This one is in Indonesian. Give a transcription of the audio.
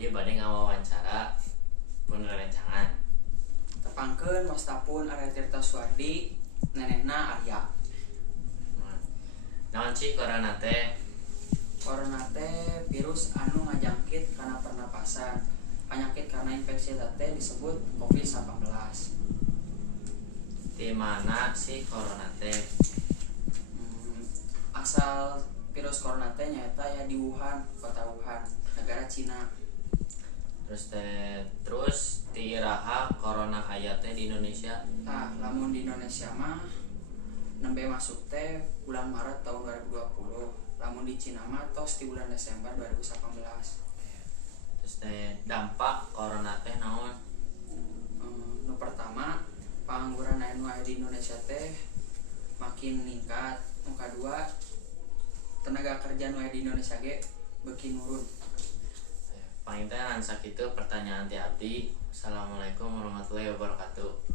Dia bade ngawawancara pun rerencangan. Tepangkeun wastapun Arya Tirta Suwardi nenehna Arya. Naon sih corona teh? Corona teh virus anu ngajangkit karena pernapasan. Penyakit karena infeksi teh disebut COVID-19. Di mana sih corona teh? Asal virus corona teh nyaeta ya di Wuhan, kota Wuhan, negara Cina. Terus ti iraha corona aya teh di Indonesia. Nah, lamun di Indonesia mah nembe masuk teh bulan Maret tahun 2020. Lamun di Cina mah tos di bulan Desember 2018. Terus dampak corona teh naon? Nu pertama, pengangguran anu aya di Indonesia teh makin meningkat. Nu kadua, tenaga kerja nu aya di Indonesia ge beuki nurun. Paling teh sakitu pertanyaan ti abdi. Assalamualaikum warahmatullahi wabarakatuh.